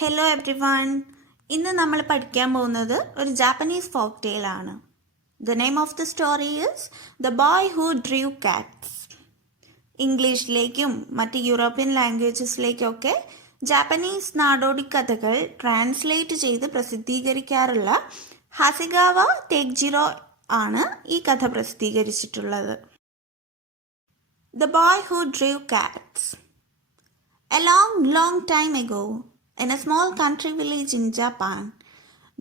Hello every one. ഇന്ന് നമ്മൾ പഠിക്കാൻ പോകുന്നത് ഒരു ജാപ്പനീസ് ഫോക്ക് ടെയിൽ ആണ്. The name of the story is the boy who drew cats. ഇംഗ്ലീഷിലേക്കും മറ്റ് യൂറോപ്യൻ ലാംഗ്വേജസിലേക്കൊക്കെ ജാപ്പനീസ് നാടോടി കഥകൾ ട്രാൻസ്ലേറ്റ് ചെയ്ത് പ്രസിദ്ധീകരിക്കാറുള്ള ഹസെഗാവ ടേക്ജിറോ ആണ് ഈ കഥ പ്രസിദ്ധീകരിച്ചിട്ടുള്ളത്. The boy who drew cats. A long time ago, in a small country village in Japan,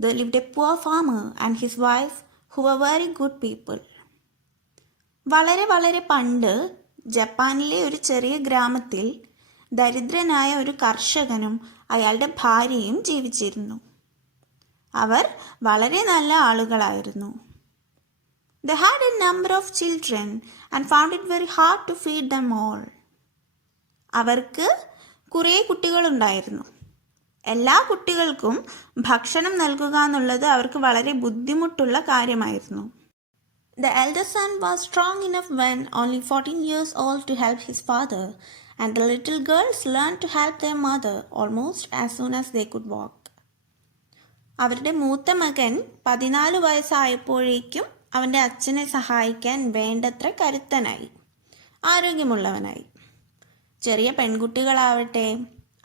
there lived a poor farmer and his wife who were very good people. വളരെ പണ്ട് ജപ്പാനിലെ ഒരു ചെറിയ ഗ്രാമത്തിൽ ദരിദ്രനായ ഒരു കർഷകനും അയാളുടെ ഭാര്യയും ജീവിച്ചിരുന്നു. അവർ വളരെ നല്ല ആളുകളായിരുന്നു. They had a number of children and found it very hard to feed them all. അവർക്ക് കുറേ കുട്ടികളുണ്ടായിരുന്നു. എല്ലാ കുട്ടികൾക്കും ഭക്ഷണം നൽകുക എന്നുള്ളത് അവർക്ക് വളരെ ബുദ്ധിമുട്ടുള്ള കാര്യമായിരുന്നു. The elder son was strong enough when only 14 years old to help his father, and the little girls learned to help their mother almost as soon as they could walk. അവരുടെ മൂത്ത മകൻ 14 വയസ്സായപ്പോഴേക്കും അവൻ്റെ അച്ഛനെ സഹായിക്കാൻ വേണ്ടത്ര കരുത്തനായി, ആരോഗ്യമുള്ളവനായി. ചെറിയ പെൺകുട്ടികളാവട്ടെ,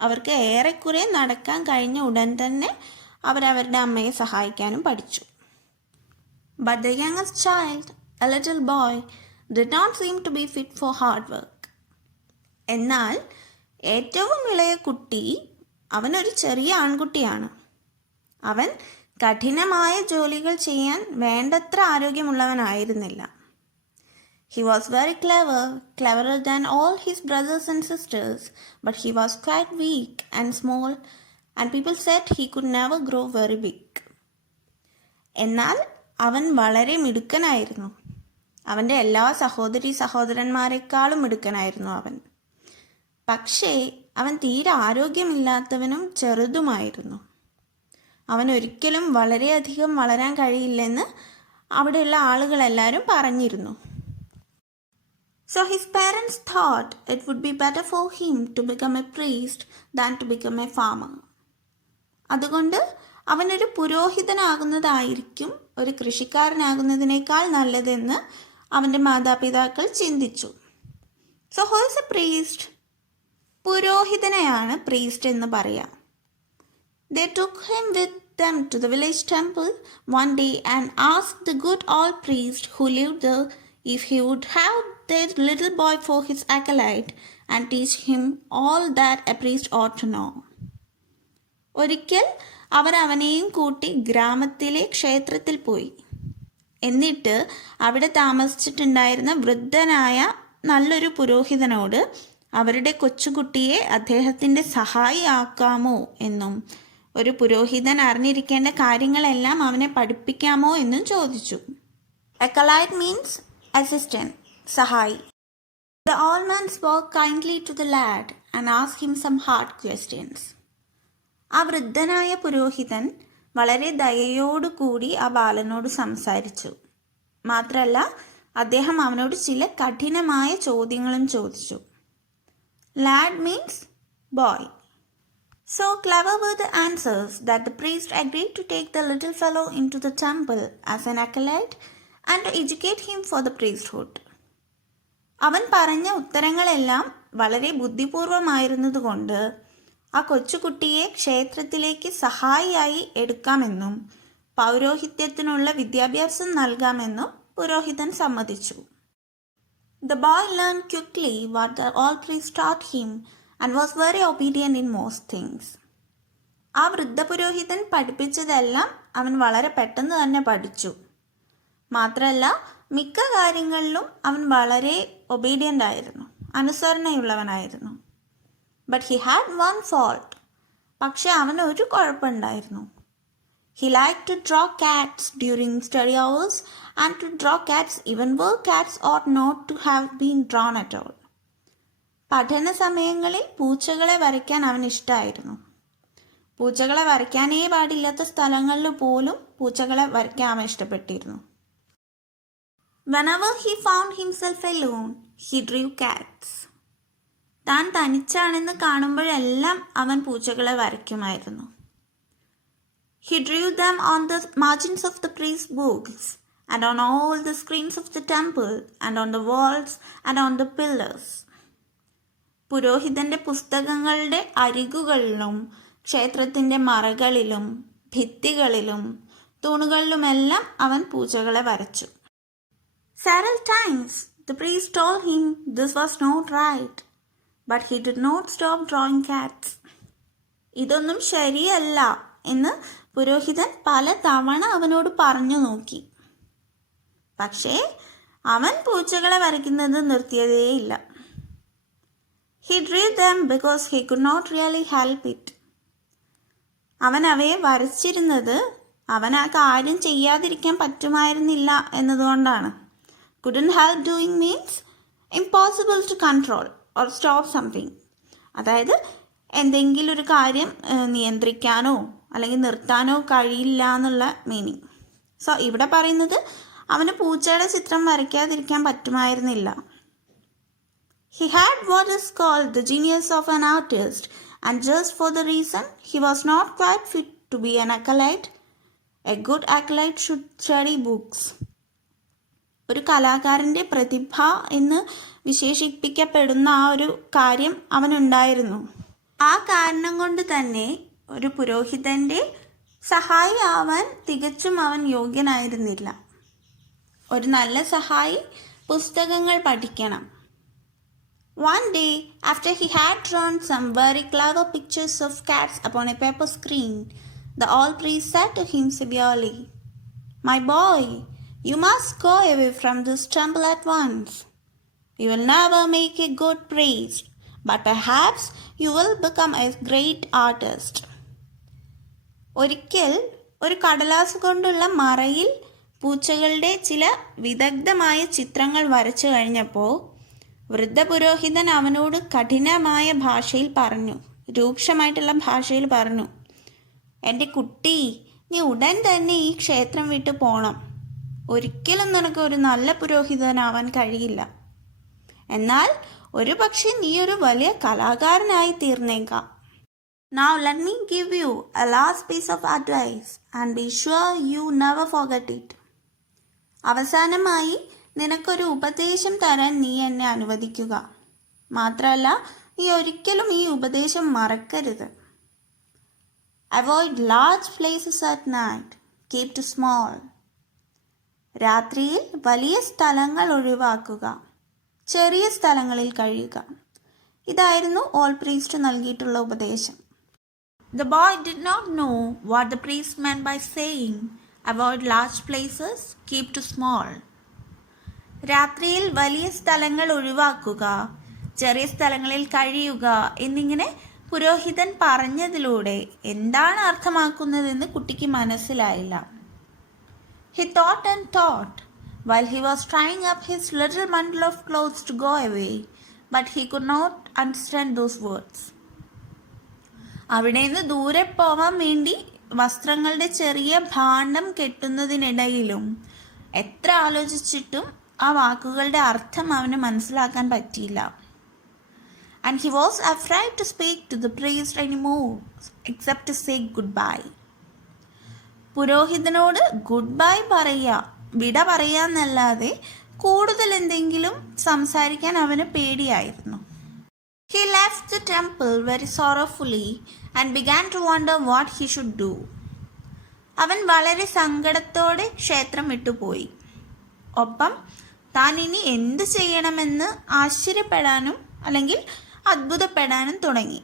അവർക്ക് ഏറെക്കുറെ നടക്കാൻ കഴിഞ്ഞ ഉടൻ തന്നെ അവരവരുടെ അമ്മയെ സഹായിക്കാനും പഠിച്ചു. But the youngest child, a little boy, did not seem to be fit for hard work. എന്നാൽ ഏറ്റവും ഇളയ കുട്ടി, അവനൊരു ചെറിയ ആൺകുട്ടിയാണ്. അവൻ കഠിനമായ ജോലികൾ ചെയ്യാൻ വേണ്ടത്ര ആരോഗ്യമുള്ളവനായിരുന്നില്ല. He was very cleverer than all his brothers and sisters, but he was quite weak and small, and people said he could never grow very big. എന്നാൽ അവൻ വളരെ മിടുക്കനായിരുന്നു. അവൻ്റെ എല്ലാ സഹോദരന്മാരെക്കാളും മിടുക്കനായിരുന്നു അവൻ. പക്ഷേ അവൻ തീരെ ആരോഗ്യമില്ലാത്തവനും ചെറുതുമായിരുന്നു. അവൻ ഒരിക്കലും വളരെയധികം വളരാൻ കഴിയില്ലെന്ന് അവിടെയുള്ള ആളുകളെല്ലാവരും പറഞ്ഞിരുന്നു. So his parents thought it would be better for him to become a priest than to become a farmer. അതുകൊണ്ട് അവനൊരു പുരോഹിതനാകുന്നതായിരിക്കും ഒരു കൃഷിക്കാരനാകുന്നതിനേക്കാൾ നല്ലതെന്ന് അവൻ്റെ മാതാപിതാക്കൾ ചിന്തിച്ചു. So who is a priest? പുരോഹിതനെയാണ് priest എന്ന് പറയാം. They took him with them to the village temple one day and asked the good old priest who lived there if he would have their little boy for his acolyte and teach him all that a priest ought to know. ഒരിക്കൽ അവർ അവനെയും കൂട്ടി ഗ്രാമത്തിലെ ക്ഷേത്രത്തിൽ പോയി. എന്നിട്ട് അവിടെ താമസിച്ചിട്ടുണ്ടായിരുന്ന വൃദ്ധനായ നല്ലൊരു പുരോഹിതനോട് അവരുടെ കൊച്ചുകുട്ടിയെ അദ്ദേഹത്തിൻ്റെ സഹായി ആക്കാമോ എന്നും ഒരു പുരോഹിതൻ അറിഞ്ഞിരിക്കേണ്ട കാര്യങ്ങളെല്ലാം അവനെ പഠിപ്പിക്കാമോ എന്നും ചോദിച്ചു. Acolyte means assistant, സഹായി. The old man spoke kindly to the lad and asked him some hard questions. ആ വൃദ്ധനായ പുരോഹിതൻ വളരെ ദയയോടുകൂടി ആ ബാലനോട് സംസാരിച്ചു. മാത്രമല്ല, അദ്ദേഹം അവനോട് ചില കഠിനമായ ചോദ്യങ്ങളും ചോദിച്ചു. Lad means boy. So clever were the answers that the priest agreed to take the little fellow into the temple as an acolyte and to educate him for the priesthood. അവൻ പറഞ്ഞ ഉത്തരങ്ങളെല്ലാം വളരെ ബുദ്ധിപൂർവമായിരുന്നതുകൊണ്ട് ആ കൊച്ചുകുട്ടിയെ ക്ഷേത്രത്തിലേക്ക് സഹായിയായി എടുക്കാമെന്നും പൗരോഹിത്യത്തിനുള്ള വിദ്യാഭ്യാസം നൽകാമെന്നും പുരോഹിതൻ സമ്മതിച്ചു. The boy learned quickly what the old priest taught him and was very obedient in most things. ആ വൃദ്ധ പുരോഹിതൻ പഠിപ്പിച്ചതെല്ലാം അവൻ വളരെ പെട്ടെന്ന് തന്നെ പഠിച്ചു. മാത്രമല്ല, മിക്ക കാര്യങ്ങളിലും അവൻ വളരെ ഒബീഡിയൻ്റ് ആയിരുന്നു, അനുസരണയുള്ളവനായിരുന്നു. But he had one fault. പക്ഷെ അവന് ഒരു കുഴപ്പമുണ്ടായിരുന്നു. He like to draw cats during study hours and to draw cats even where cats ought not to have been drawn at all. പഠന സമയങ്ങളിൽ പൂച്ചകളെ വരയ്ക്കാൻ അവന് ഇഷ്ടമായിരുന്നു. പൂച്ചകളെ വരയ്ക്കാനേ പാടില്ലാത്ത സ്ഥലങ്ങളിൽ പോലും പൂച്ചകളെ വരയ്ക്കാൻ അവൻ ഇഷ്ടപ്പെട്ടിരുന്നു. Whenever he found himself alone, he drew cats. താൻ തനിച്ചാണെന്ന് കാണുമ്പോഴെല്ലാം അവൻ പൂച്ചകളെ വരയ്ക്കുമായിരുന്നു. He drew them on the margins of the priest's books, and on all the screens of the temple, and on the walls, and on the pillars. പുരോഹിതന്റെ പുസ്തകങ്ങളുടെ അരികുകളിലും ക്ഷേത്രത്തിന്റെ മറകളിലും ഭിത്തികളിലും തൂണുകളിലുമെല്ലാം അവൻ പൂച്ചകളെ വരച്ചു. Several times the priest told him this was not right, but he did not stop drawing cats. ഇതൊന്നും ശരിയല്ല എന്ന് പുരോഹിതൻ പല തവണ അവനോട് പറഞ്ഞു നോക്കി. പക്ഷേ അവൻ പൂച്ചകളെ വരയ്ക്കുന്നത് നിർത്തിയതേയില്ല. He drew them because he could not really help it. അവൻ അവയെ വരച്ചിരുന്നത് അവൻ ആ കാര്യം ചെയ്യാതിരിക്കാൻ പറ്റുമായിരുന്നില്ല എന്നതുകൊണ്ടാണ്. Couldn't help doing means impossible to control or stop something. അതായത് എന്തെങ്കിലും ഒരു കാര്യം നിയന്ത്രിക്കാനോ അല്ലെങ്കിൽ നിർത്താനോ കഴിയില്ല എന്നുള്ള മീനിങ്. സോ ഇവിടെ പറയുന്നത് അവന് പൂച്ചയുടെ ചിത്രം വരയ്ക്കാതിരിക്കാൻ പറ്റുമായിരുന്നില്ല. He had what is called the genius of an artist, and just for the reason he was not quite fit to be an acolyte. A good acolyte should study books. ഒരു കലാകാരൻ്റെ പ്രതിഭ എന്ന് വിശേഷിപ്പിക്കപ്പെടുന്ന ആ ഒരു കാര്യം അവനുണ്ടായിരുന്നു. ആ കാരണം കൊണ്ട് തന്നെ ഒരു പുരോഹിതൻ്റെ സഹായി ആവാൻ തികച്ചും അവൻ യോഗ്യനായിരുന്നില്ല. ഒരു നല്ല സഹായി പുസ്തകങ്ങൾ പഠിക്കണം. One day, after he had drawn some very clever pictures of cats upon a paper screen, the old priest said to him severely, "My boy, you must go away from this temple at once. You will never make a good priest, but perhaps you will become a great artist." ഒരിക്കൽ ഒരു കടലാസ് കൊണ്ടുള്ള മറയിൽ പൂച്ചകളുടെ ചില വിദഗ്ധമായ ചിത്രങ്ങൾ വരച്ചു കഴിഞ്ഞപ്പോൾ വൃദ്ധ പുരോഹിതൻ അവനോട് കഠിനമായ ഭാഷയിൽ പറഞ്ഞു, രൂക്ഷമായിട്ടുള്ള ഭാഷയിൽ പറഞ്ഞു, എൻ്റെ കുട്ടി, നീ ഉടൻ തന്നെ ഈ ക്ഷേത്രം വിട്ടു പോകണം. ഒരിക്കലും നിനക്ക് ഒരു നല്ല പുരോഹിതനാവാൻ കഴിയില്ല. എന്നാൽ ഒരു പക്ഷേ നീ ഒരു വലിയ കലാകാരനായി തീർന്നേക്കാം. Now let me give you a last piece of advice and be sure you never forget it. അവസാനമായി നിനക്കൊരു ഉപദേശം തരാൻ നീ എന്നെ അനുവദിക്കുക. മാത്രമല്ല, നീ ഒരിക്കലും ഈ ഉപദേശം മറക്കരുത്. Avoid large places at night. Keep to small. രാത്രിയിൽ വലിയ സ്ഥലങ്ങൾ ഒഴിവാക്കുക, ചെറിയ സ്ഥലങ്ങളിൽ കഴിയുക. ഇതായിരുന്നു ഓൾഡ് പ്രീസ്റ്റ് നൽകിയിട്ടുള്ള ഉപദേശം. The boy did not know what the priest meant by saying, avoid large places, keep to small. രാത്രിയിൽ വലിയ സ്ഥലങ്ങൾ ഒഴിവാക്കുക, ചെറിയ സ്ഥലങ്ങളിൽ കഴിയുക എന്നിങ്ങനെ പുരോഹിതൻ പറഞ്ഞതിലൂടെ എന്താണ് അർത്ഥമാക്കുന്നതെന്ന് കുട്ടിക്ക് മനസ്സിലായില്ല. He thought and thought while he was tying up his little bundle of clothes to go away, but he could not understand those words. അവിടെ നിന്ന് ദൂരെ പോവാൻ വേണ്ടി വസ്ത്രങ്ങളുടെ ചെറിയ ഭാണ്ഡം കെട്ടുന്നതിനിടയിലും എത്ര ആലോചിച്ചിട്ടും ആ വാക്കുകളുടെ അർത്ഥം അവന് മനസ്സിലാക്കാൻ പറ്റിയില്ല. And he was afraid to speak to the priest anymore, except to say goodbye. പുരോഹിതനോട് ഗുഡ് ബൈ പറയുക, വിട പറയാന്നല്ലാതെ കൂടുതൽ എന്തെങ്കിലും സംസാരിക്കാൻ അവന് പേടിയായിരുന്നു. He left the temple very sorrowfully and began to wonder what he should do. അവൻ വളരെ സങ്കടത്തോടെ ക്ഷേത്രം വിട്ടുപോയി. ഒപ്പം താൻ ഇനി എന്ത് ചെയ്യണമെന്ന് ആശ്ചര്യപ്പെടാനും അല്ലെങ്കിൽ അത്ഭുതപ്പെടാനും തുടങ്ങി.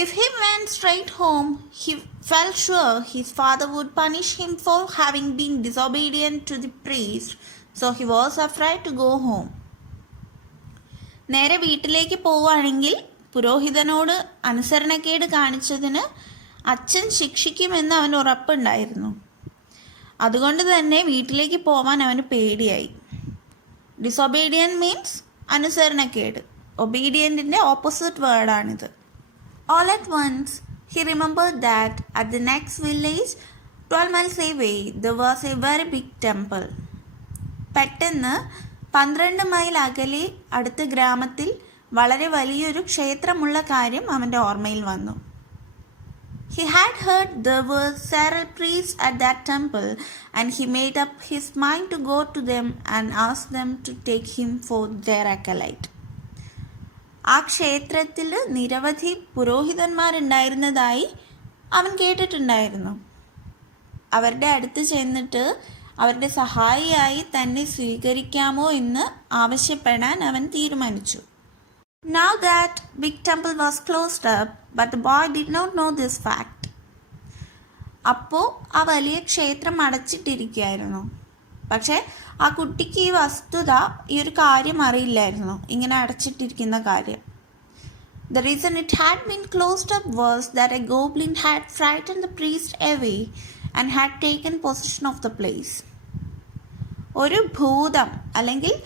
If he went straight home, he felt sure his father would punish him for having been disobedient to the priest, so he was afraid to go home. നേരെ വീട്ടിലേക്ക് പോവുകയാണെങ്കിൽ പുരോഹിതനോട് അനുസരണക്കേട് കാണിച്ചതിന് അച്ഛൻ ശിക്ഷിക്കുമെന്ന് അവന് ഉറപ്പുണ്ടായിരുന്നു. അതുകൊണ്ട് തന്നെ വീട്ടിലേക്ക് പോവാൻ അവന് പേടിയായി. ഡിസൊബീഡിയൻറ്റ് മീൻസ് അനുസരണക്കേട്. ഒബീഡിയൻറ്റിൻ്റെ opposite വേർഡാണിത്. All at once, he remembered that at the next village, 12 miles away, there was a very big temple. പെട്ടെന്ന് 12 മൈൽ അകലെ അടുത്ത ഗ്രാമത്തിൽ വളരെ വലിയൊരു ക്ഷേത്രമുള്ള കാര്യം അവൻ്റെ ഓർമ്മയിൽ വന്നു. He had heard there were several priests at that temple, and he made up his mind to go to them and ask them to take him for their acolyte. ആ ക്ഷേത്രത്തിൽ നിരവധി പുരോഹിതന്മാരുണ്ടായിരുന്നതായി അവൻ കേട്ടിട്ടുണ്ടായിരുന്നു. അവരുടെ അടുത്ത് ചെന്നിട്ട് അവരുടെ സഹായിയായി തന്നെ സ്വീകരിക്കാമോ എന്ന് ആവശ്യപ്പെടാൻ അവൻ തീരുമാനിച്ചു. Now that big temple was closed up, but the boy did not know this fact. അപ്പോൾ ആ വലിയ ക്ഷേത്രം അടച്ചിട്ടിരിക്കുകയായിരുന്നു. പക്ഷേ ആ കുട്ടിക്ക് ഈ വസ്തുത, ഈ ഒരു കാര്യം അറിയില്ലായിരുന്നു, ഇങ്ങനെ അടച്ചിട്ടിരിക്കുന്ന കാര്യം. The reason it had been closed up was that a goblin had frightened the priest away and had taken possession of the place. ഒരു ഭൂതം അല്ലെങ്കിൽ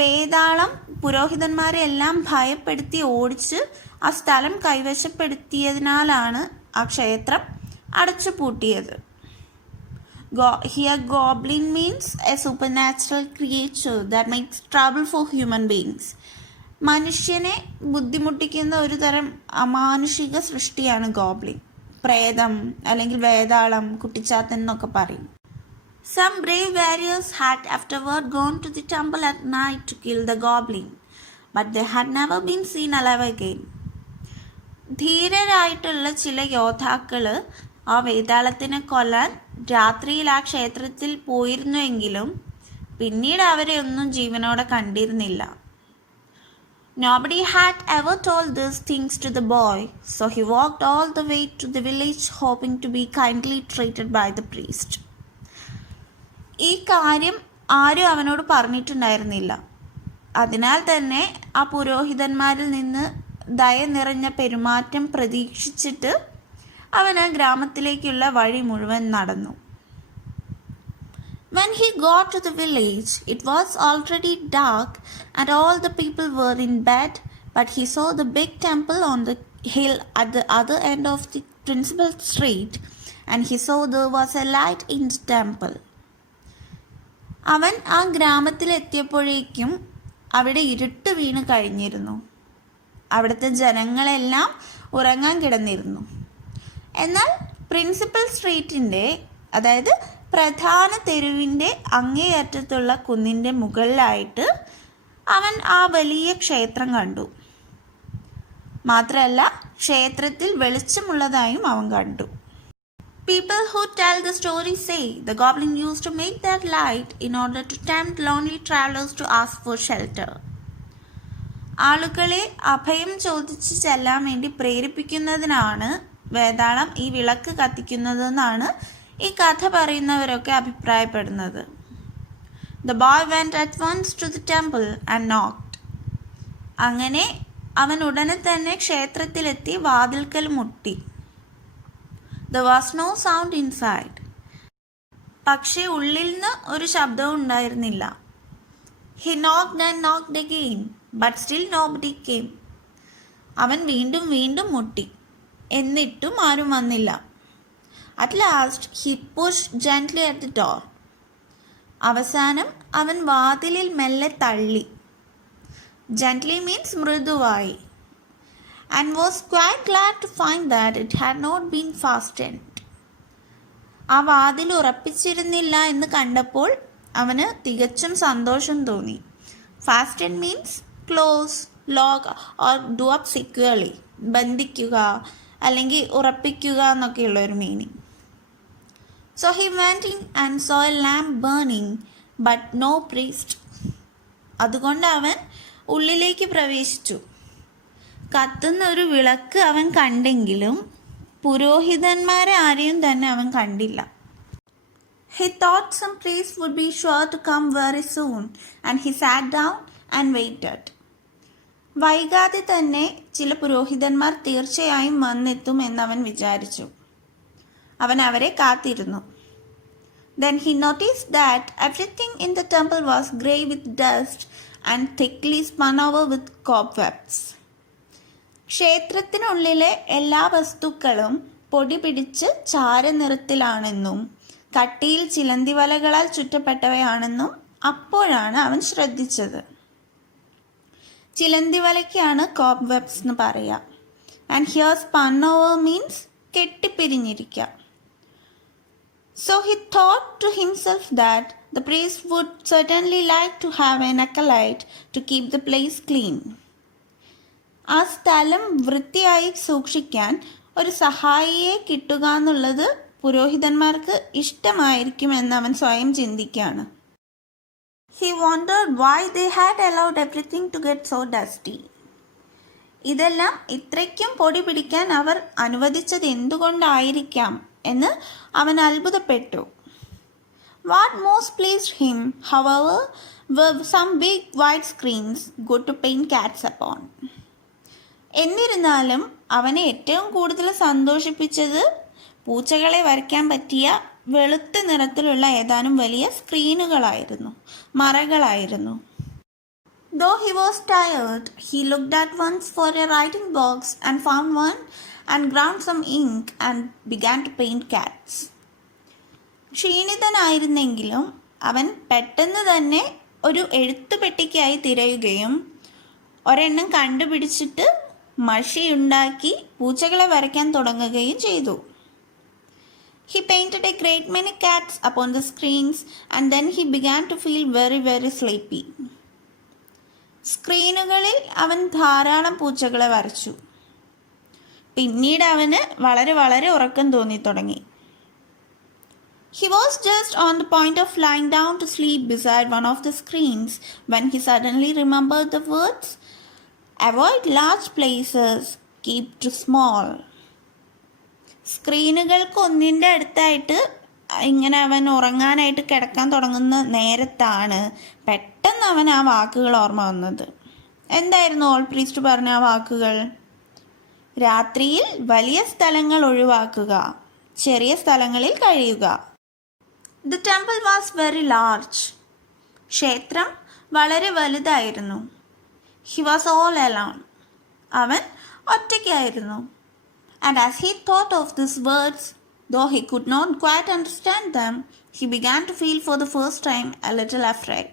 വേതാളം പുരോഹിതന്മാരെ എല്ലാം ഭയപ്പെടുത്തി ഓടിച്ച് ആ സ്ഥലം കൈവശപ്പെടുത്തിയതിനാലാണ് ആ ക്ഷേത്രം അടച്ചുപൂട്ടിയത്. Here goblin means a supernatural creature that makes trouble for human beings. മനുഷ്യനെ ബുദ്ധിമുട്ടിക്കുന്ന ഒരു തരം അമാനുഷിക സൃഷ്ടിയാണ് ഗോബ്ലിൻ. പ്രേതം അല്ലെങ്കിൽ വേതാളം, കുട്ടിച്ചാത്തൻ എന്നൊക്കെ പറയും. Some brave warriors had afterward gone to the temple at night to kill the goblin, but they had never been seen alive again. ധീരരായിട്ടുള്ള ചില യോദ്ധാക്കൾ ആ വേതാളത്തിനെ കൊല്ലാൻ രാത്രിയിൽ ആ ക്ഷേത്രത്തിൽ പോയിരുന്നുവെങ്കിലും പിന്നീട് അവരെ ഒന്നും ജീവനോടെ കണ്ടിരുന്നില്ല. Nobody had ever told these things to the boy, so he walked all the way to the village hoping to be kindly treated by the priest. ഈ കാര്യം ആരും അവനോട് പറഞ്ഞിട്ടുണ്ടായിരുന്നില്ല. അതിനാൽ തന്നെ ആ പുരോഹിതന്മാരിൽ നിന്ന് ദയ നിറഞ്ഞ പെരുമാറ്റം പ്രതീക്ഷിച്ചിട്ട് അവൻ ആ ഗ്രാമത്തിലേക്കുള്ള വഴി മുഴുവൻ നടന്നു. When he got to the village, it was already dark and all the people were in bed, but he saw the big temple on the hill at the other end of the principal street, and he saw there was a light in the temple. അവൻ ആ ഗ്രാമത്തിലെത്തിയപ്പോഴേക്കും അവിടെ ഇരുട്ട് വീണ് കഴിഞ്ഞിരുന്നു. അവിടുത്തെ ജനങ്ങളെല്ലാം ഉറങ്ങാൻ കിടന്നിരുന്നു. എന്നാൽ പ്രിൻസിപ്പൽ സ്ട്രീറ്റിൻ്റെ, അതായത് പ്രധാന തെരുവിൻ്റെ അങ്ങേയറ്റത്തുള്ള കുന്നിൻ്റെ മുകളിലായിട്ട് അവൻ ആ വലിയ ക്ഷേത്രം കണ്ടു. മാത്രമല്ല ക്ഷേത്രത്തിൽ വെളിച്ചമുള്ളതായും അവൻ കണ്ടു. People who tell the story say the goblin used to make that light in order to tempt lonely travelers to ask for shelter. ആളുകളെ അഭയം ചോദിച്ച് ചെല്ലാൻ വേണ്ടി പ്രേരിപ്പിക്കുന്നതിനാണ് വേതാളം ഈ വിളക്ക് കത്തിക്കുന്നതെന്നാണ് ഈ കഥ പറയുന്നവരൊക്കെ അഭിപ്രായപ്പെടുന്നത്. The boy went at once to the temple and knocked. അങ്ങനെ അവൻ ഉടനെ തന്നെ ക്ഷേത്രത്തിലെത്തി വാതിൽക്കൽ മുട്ടി. There was no sound inside. പക്ഷേ ഉള്ളിൽ നിന്ന് ഒരു ശബ്ദവും ഉണ്ടായിരുന്നില്ല. He knocked and knocked again, but still nobody came. അവൻ വീണ്ടും വീണ്ടും മുട്ടി, എന്നിട്ടും ആരും വന്നില്ല. At last he pushed gently at the door. അവസാനം അവൻ വാതിലിൽ മെല്ലെ തള്ളി. Gently means മൃദുവായി. And was quite glad to find that it had not been fastened. ആ വാതിൽ ഉറപ്പിച്ചിരുന്നില്ല എന്ന് കണ്ടപ്പോൾ അവന് തികച്ചും സന്തോഷം തോന്നി. Fasten means close, lock or do up securely. ബന്ധിക്കുക അല്ലെങ്കിൽ ഉറപ്പിക്കുക എന്നൊക്കെയുള്ള ഒരു meaning. So he went in and saw a lamp burning, but no priest. അതുകൊണ്ട് അവൻ ഉള്ളിലേക്ക് പ്രവേശിച്ചു. കത്തുന്ന ഒരു വിളക്ക് അവൻ കണ്ടെങ്കിലും പുരോഹിതന്മാരെ ആരെയും തന്നെ അവൻ കണ്ടില്ല. He thought some priest would be sure to come very soon, and he sat down and waited. വൈകാതെ തന്നെ ചില പുരോഹിതന്മാർ തീർച്ചയായും വന്നെത്തും എന്നവൻ വിചാരിച്ചു. അവൻ അവരെ കാത്തിരുന്നു. Then he noticed that everything in the temple was grey with dust and thickly spun over with cobwebs. ക്ഷേത്രത്തിനുള്ളിലെ എല്ലാ വസ്തുക്കളും പൊടി പിടിച്ച് ചാരനിറത്തിലാണെന്നും കട്ടിയിൽ ചിലന്തിവലകളാൽ ചുറ്റപ്പെട്ടവയാണെന്നും അപ്പോഴാണ് അവൻ ശ്രദ്ധിച്ചത്. ചിലന്തി വലയ്ക്കാണ് കോബ് വെബ്സ് എന്ന് പറയുക. And here spun over means കെട്ടിപ്പിരിഞ്ഞിരിക്കുക. So he thought to himself that the priest would certainly like to have an acolyte to keep the place clean. ആ സ്ഥലം വൃത്തിയായി സൂക്ഷിക്കാൻ ഒരു സഹായിയെ കിട്ടുക എന്നുള്ളത് പുരോഹിതന്മാർക്ക് ഇഷ്ടമായിരിക്കുമെന്ന് അവൻ സ്വയം ചിന്തിക്കുകയാണ്. He wondered why they had allowed everything to get so dusty. ഇതെല്ലാം ഇത്രയ്ക്കും പൊടി പിടിക്കാൻ അവർ അനുവദിച്ചത് എന്തുകൊണ്ടായിരിക്കാം എന്ന് അവൻ അത്ഭുതപ്പെട്ടു. What most pleased him, however, were some big white screens good to paint cats upon. എന്നിരുന്നാലും അവനെ ഏറ്റവും കൂടുതൽ സന്തോഷിപ്പിച്ചത് പൂച്ചകളെ വരയ്ക്കാൻ പറ്റിയ വെളുത്ത നിറത്തിലുള്ള ഏതാനും വലിയ സ്ക്രീനുകളായിരുന്നു, മറകളായിരുന്നു. Though he was tired, he looked at once for a writing box and found one and ground some ink and began to paint cats. ക്ഷീണിതനായിരുന്നെങ്കിലും അവൻ പെട്ടെന്ന് തന്നെ ഒരു എഴുത്തുപെട്ടിക്കായി തിരയുകയും ഒരെണ്ണം കണ്ടുപിടിച്ചിട്ട് മഷിയുണ്ടാക്കി പൂച്ചകളെ വരയ്ക്കാൻ തുടങ്ങുകയും ചെയ്തു. He painted a great many cats upon the screens and then he began to feel very, very sleepy. സ്ക്രീനുകളിൽ അവൻ ധാരാളം പൂച്ചകളെ വരച്ചു. പിന്നീട് അവന് വളരെ വളരെ ഉറക്കം തോന്നി തുടങ്ങി. He was just on the point of lying down to sleep beside one of the screens when he suddenly remembered the words, "Avoid large places, keep to small." സ്ക്രീനുകൾക്ക് ഒന്നിൻ്റെ അടുത്തായിട്ട് ഇങ്ങനെ അവൻ ഉറങ്ങാനായിട്ട് കിടക്കാൻ തുടങ്ങുന്ന നേരത്താണ് പെട്ടെന്ന് അവൻ ആ വാക്കുകൾ ഓർമ്മ വന്നത്. എന്തായിരുന്നു ഓൾ പ്രീസ്റ്റ് പറഞ്ഞ ആ വാക്കുകൾ? രാത്രിയിൽ വലിയ സ്ഥലങ്ങൾ ഒഴിവാക്കുക, ചെറിയ സ്ഥലങ്ങളിൽ കഴിയുക. The temple was very large. ക്ഷേത്രം വളരെ വലുതായിരുന്നു. He was all alone. അവൻ ഒറ്റയ്ക്കായിരുന്നു. And as he thought of these words, though he could not quite understand them, he began to feel for the first time a little afraid.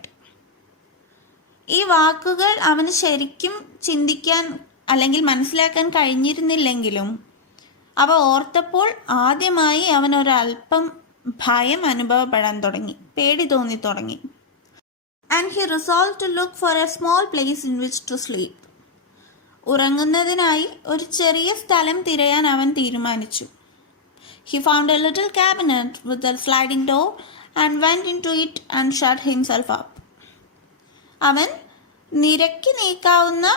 ഈ വാക്കുകൾ അവന് ശരിക്കും ചിന്തിക്കാൻ അല്ലെങ്കിൽ മനസ്സിലാക്കാൻ കഴിഞ്ഞിരുന്നില്ലെങ്കിലും അവ ഓർത്തപ്പോൾ ആദ്യമായി അവൻ ഒരല്പം ഭയം അനുഭവപ്പെടാൻ തുടങ്ങി, പേടി തോന്നി തുടങ്ങി. And he resolved to look for a small place in which to sleep. ഉറങ്ങുന്നതിനായി ഒരു ചെറിയ സ്ഥലം തിരയാൻ അവൻ തീരുമാനിച്ചു. He found a little cabinet with a sliding door and went into it and shut himself up. അവൻ നിരക്കി നീക്കാവുന്ന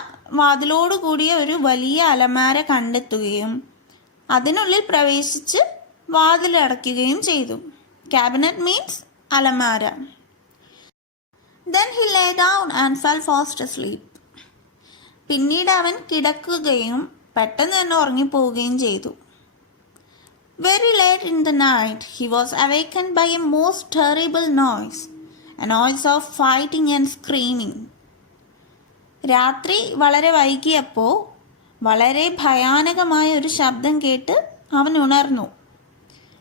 വാതിലോടുകൂടിയ ഒരു വലിയ അലമാര കണ്ടെത്തുകയും അതിനുള്ളിൽ പ്രവേശിച്ച് വാതിലടയ്ക്കുകയും ചെയ്തു. ക്യാബിനറ്റ് മീൻസ് അലമാര. Then he lay down and fell fast asleep. പിന്നീട് അവൻ കിടക്കുകയും പെട്ടെന്ന് തന്നെ ഉറങ്ങിപ്പോവുകയും ചെയ്തു. Very late in the night, he was awakened by a most terrible noise, a noise of fighting and screaming. രാത്രി വളരെ വൈകിയപ്പോൾ വളരെ ഭയാനകമായ ഒരു ശബ്ദം കേട്ട് അവൻ ഉണർന്നു.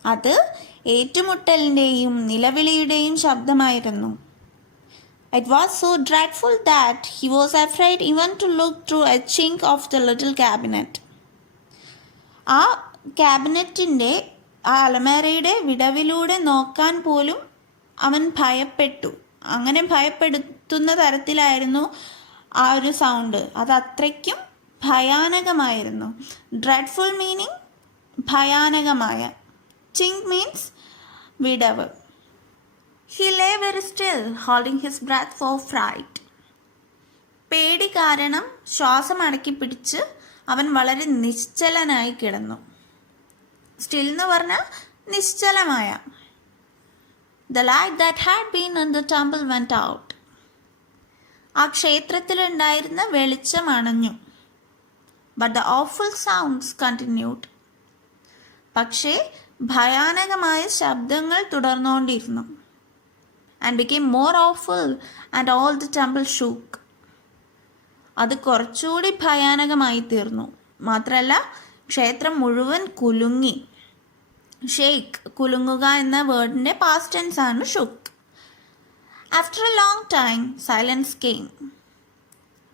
അത് ഏറ്റുമുട്ടലിൻ്റെയും നിലവിളിയുടെയും ശബ്ദമായിരുന്നു. It was so dreadful that he was afraid even to look through a chink of the little cabinet. ആ ക്യാബിനറ്റിൻ്റെ ആ അലമാരയുടെ വിടവിലൂടെ നോക്കാൻ പോലും അവൻ ഭയപ്പെട്ടു. അങ്ങനെ ഭയപ്പെടുത്തുന്ന തരത്തിലായിരുന്നു ആ ഒരു സൗണ്ട്. അത് അത്രയ്ക്കും ഭയാനകമായിരുന്നു. ഡ്രെഡ്ഫുൾ മീനിങ് ഭയാനകമായ. ചിങ്ക് മീൻസ് വിടവ്. He lay very still, holding his breath for fright. പേടി കാരണം ശ്വാസം അടക്കി പിടിച്ച് അവൻ വളരെ നിശ്ചലനായി കിടന്നു. സ്റ്റിൽ എന്ന് പറഞ്ഞാൽ നിശ്ചലമായ. The light that had been in the temple went out. ആ ക്ഷേത്രത്തിലുണ്ടായിരുന്ന വെളിച്ചം അണഞ്ഞു. But the awful sounds continued. പക്ഷേ ഭയാനകമായ ശബ്ദങ്ങൾ തുടർന്നുകൊണ്ടിരുന്നു. And became more awful and all the temple shook. അത് കുറച്ചുകൂടി ഭയാനകമായി തീർന്നു. മാത്രമല്ല ക്ഷേത്രം മുഴുവൻ കുലുങ്ങി. ഷെയ്ക്ക്, കുലുങ്ങുക എന്ന വേർഡിൻ്റെ പാസ്റ്റ് ടെൻസ് ആണ് shook. After a long time, silence came.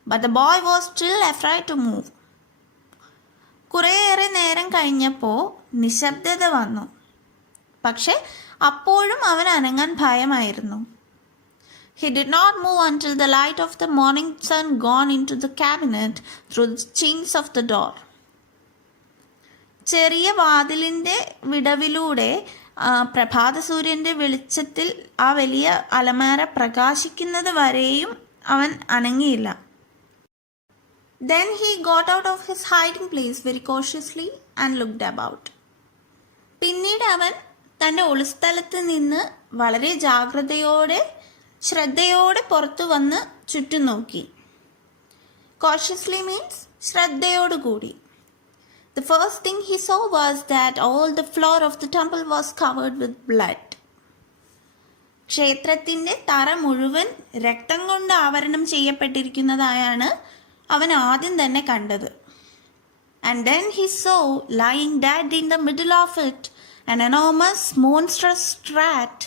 but the boy was still afraid to move. കുറേയേറെ നേരം കഴിഞ്ഞപ്പോൾ നിശബ്ദത വന്നു. പക്ഷെ അപ്പോഴും അവൻ അനങ്ങാൻ ഭയമായിരുന്നു. He did not move until the light of the morning sun gone into the cabinet through the chinks of the door. ചെറിയ വാതിലിൻ്റെ വിടവിലൂടെ പ്രഭാത സൂര്യൻ്റെ വെളിച്ചത്തിൽ ആ വലിയ അലമാര പ്രകാശിക്കുന്നത് വരെയും അവൻ അനങ്ങിയില്ല. Then he got out of his hiding place very cautiously and looked about. പിന്നീട് അവൻ തൻ്റെ ഒളിസ്ഥലത്ത് നിന്ന് വളരെ ജാഗ്രതയോടെ ശ്രദ്ധയോടെ പുറത്തു വന്ന് ചുറ്റും നോക്കി. Cautiously means ശ്രദ്ധയോടുകൂടി. The first thing he saw was that all the floor of the temple was covered with blood. ക്ഷേത്രത്തിൻ്റെ തറ മുഴുവൻ രക്തം കൊണ്ട് ആവരണം ചെയ്യപ്പെട്ടിരിക്കുന്നതായാണ് അവൻ ആദ്യം തന്നെ കണ്ടത്. And then he saw lying dead in the middle of it an enormous monstrous rat,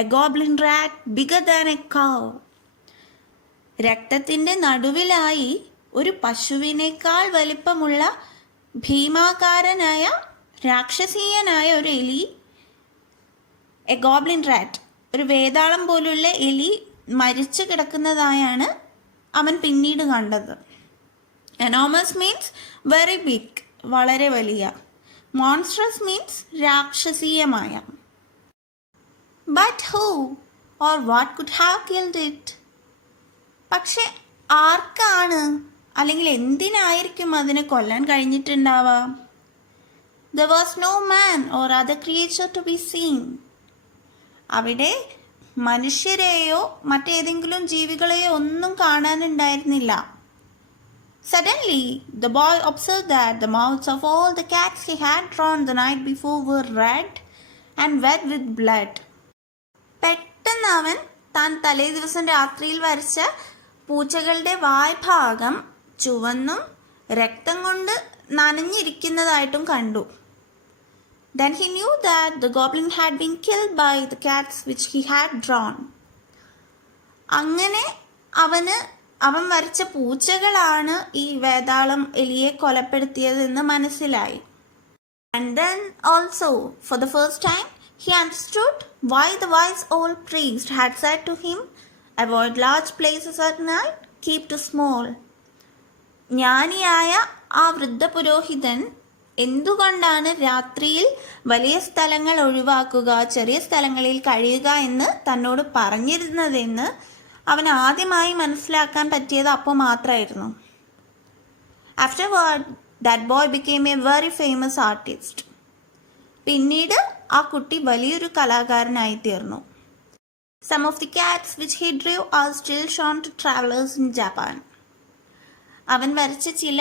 a goblin rat bigger than a cow. രക്തത്തിൻ്റെ നടുവിലായി ഒരു പശുവിനേക്കാൾ വലിപ്പമുള്ള ഭീമാകാരനായ രാക്ഷസീയനായ ഒരു എലി, എ ഗോബ്ലിൻ റാറ്റ്, ഒരു വേതാളം പോലുള്ള എലി മരിച്ചു കിടക്കുന്നതായാണ് അവൻ പിന്നീട് കണ്ടത്. എനോമസ് മീൻസ് വെരി ബിഗ്, വളരെ വലിയ. മോൺസ്ട്രസ് മീൻസ് രാക്ഷസീയമായ. But who or what could have killed it? പക്ഷെ ആർക്കാണ് അല്ലെങ്കിൽ എന്തിനായിരിക്കും അതിനെ കൊല്ലാൻ കഴിഞ്ഞിട്ടുണ്ടാവുക? There was no man or other creature to be seen. അവിടെ മനുഷ്യരെയോ മറ്റേതെങ്കിലും ജീവികളെയോ ഒന്നും കാണാനുണ്ടായിരുന്നില്ല. Suddenly, the boy observed that the mouths of all the cats he had drawn the night before were red and wet with blood. പെട്ടെന്ന് അവൻ താൻ തലേ ദിവസം രാത്രിയിൽ വരച്ച പൂച്ചകളുടെ വായ്ഭാഗം ചുവന്നും രക്തം കൊണ്ട് നനഞ്ഞിരിക്കുന്നതായിട്ടും കണ്ടു. Then he knew that the goblin had been killed by the cats which he had drawn. അങ്ങനെ അവൻ വരച്ച പൂച്ചകളാണ് ഈ വേതാളം എലിയെ കൊലപ്പെടുത്തിയതെന്ന് മനസ്സിലായി. And then also, for the first time, he understood why the wise old priest had said to him, avoid large places at night, keep to small. ജ്ഞാനിയായ ആ വൃദ്ധ പുരോഹിതൻ എന്തുകൊണ്ടാണ് രാത്രിയിൽ വലിയ സ്ഥലങ്ങൾ ഒഴിവാക്കുക, ചെറിയ സ്ഥലങ്ങളിൽ കഴിയുക എന്ന് തന്നോട് പറഞ്ഞിരുന്നതെന്ന് അവൻ ആദ്യമായി മനസ്സിലാക്കാൻ പറ്റിയത് അപ്പോൾ മാത്രമായിരുന്നു. Afterward, that boy became a very famous artist. പിന്നീട് ആ കുട്ടി വലിയൊരു കലാകാരനായി തീർന്നു. Some of the cats which he drew are still shown to travelers in Japan. അവൻ വരച്ച ചില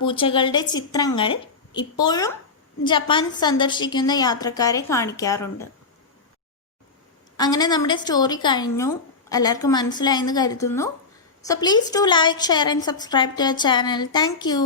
പൂച്ചകളുടെ ചിത്രങ്ങൾ ഇപ്പോഴും ജപ്പാൻ സന്ദർശിക്കുന്ന യാത്രക്കാരെ കാണിക്കാറുണ്ട്. അങ്ങനെ നമ്മുടെ സ്റ്റോറി കഴിഞ്ഞു. എല്ലാവർക്കും മനസ്സിലായെന്ന് കരുതുന്നു. So please do like, share and subscribe to our channel. Thank you.